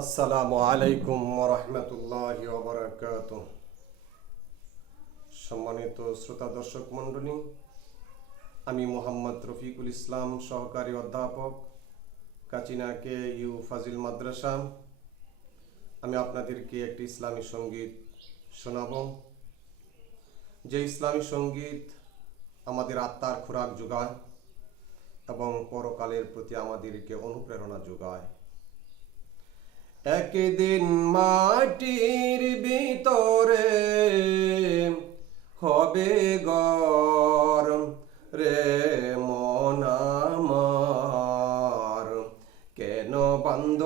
আসসালামু আলাইকুম ওয়া রাহমাতুল্লাহি ওয়া বারাকাতুহু। সম্মানিত শ্রোতা দর্শক মণ্ডলী, আমি মোহাম্মদ রফিকুল ইসলাম, সহকারী অধ্যাপক, কাচিনা কে ইউ ফাজিল মাদ্রাসা। আমি আপনাদেরকে একটি ইসলামী সঙ্গীত শোনাব, যে ইসলামী সঙ্গীত আমাদের আত্মার খোরাক যোগায় এবং পরকালের প্রতি আমাদেরকে অনুপ্রেরণা যোগায়। একদিন মাটির ভিতরে হবে ঘর রে মন আমার, কেন বান্ধ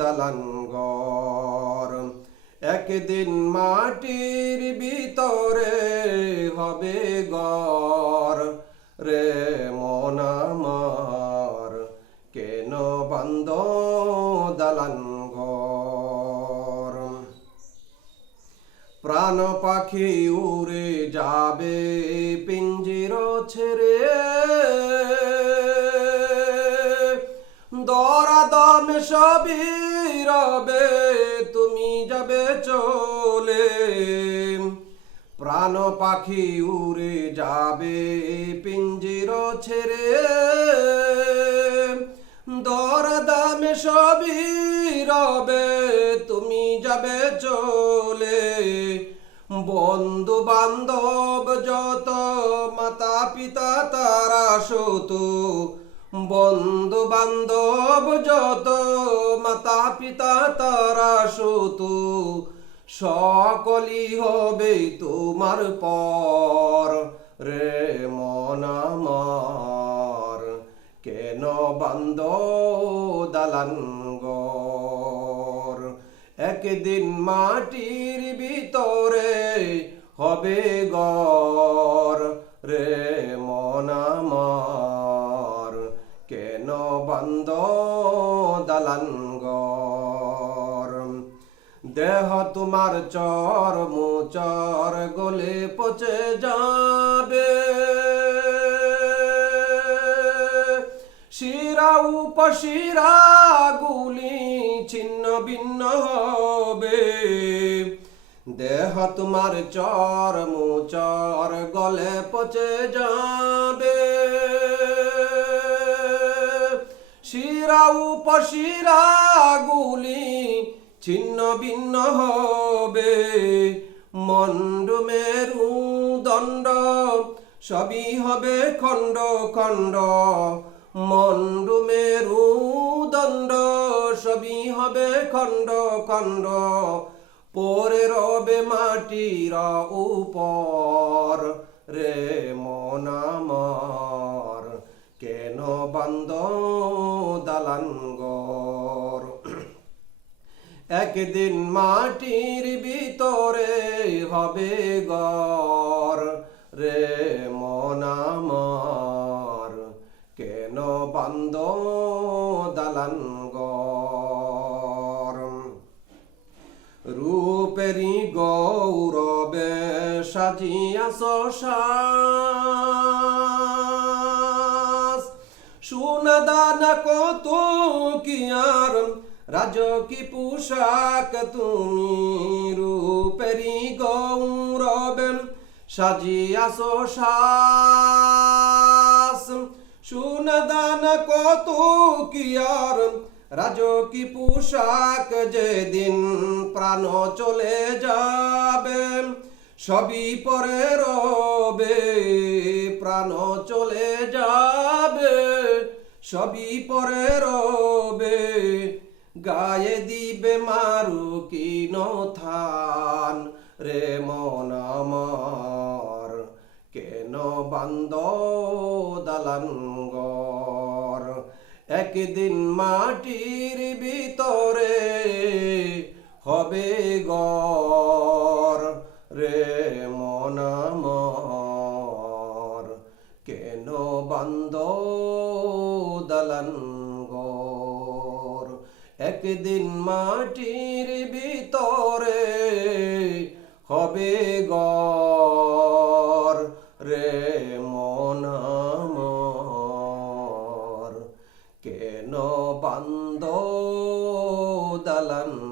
দালান ঘর। একদিন মাটির ভিতরে হবে ঘর রে মন আমার, কেন বান্ধ দালান ঘর। প্রাণ পাখি উড়ে যাবে পিঞ্জির ছেড়ে, দরাদমে সবই রবে তুমি যাবে চলে। প্রাণ পাখি উড়ে যাবে পিঞ্জির ছেড়ে, দরদামে সবই রবে তুমি যাবে চলে। বন্ধু বান্ধব যত, মাতা পিতা তারা শত, বন্ধু বান্ধব যত, মাতা পিতা তারা শত, সকলই হবে তোমার পর রে মন আমার, কেন বান্ধ দালান ঘর। একদিন মাটির ভিতরে হবে ঘর রে মন আমার, কেন বান্ধ দালান ঘর। দেহ তোমার চর মোচর গলে পচে যাবে, শিরা উপশিরা গুলি ছিন্ন ভিন্ন হবে। দেহ তোমার চর মোচর গলে পচে যাবে, শিরা উপশিরা গুলি ছিন্ন ভিন্ন হবে। মন্ড মেরু দণ্ড সবই হবে খণ্ড খণ্ড, মন্ড মেরু দণ্ড সবই হবে খণ্ড খণ্ড। পরে রবে মাটির উপর রে মন আমার, কেন বান্ধ দালান ঘর। একদিন মাটির ভিতরে হবে ঘর রে মন আমার, কেন বান্ধ দালান ঘর। রূপেরি গৌরবে সাজিয়াছ সাজ, সোনা দানা কত কি আর রাজকী পোশাক তুমি। রূপেরি গৌরবে সাজিয়াছ সাজ, সোনা দানা কত কি আর রাজকী পোশাক। যেদিন প্রাণ চলে যাবে সবই পরে রবে, প্রাণ চলে যাবে সবই পরে রবে। গায়ে দিবে মারু কিন থান রে মন আমার, কেন বান্ধ দালান ঘর। একদিন মাটির ভিতরে হবে ঘর রে মন আমার, কেন বান্ধ দালান ঘর। একদিন মাটির ভিতরে হবে ঘর রে মন আমার, কেন বান্ধ فلن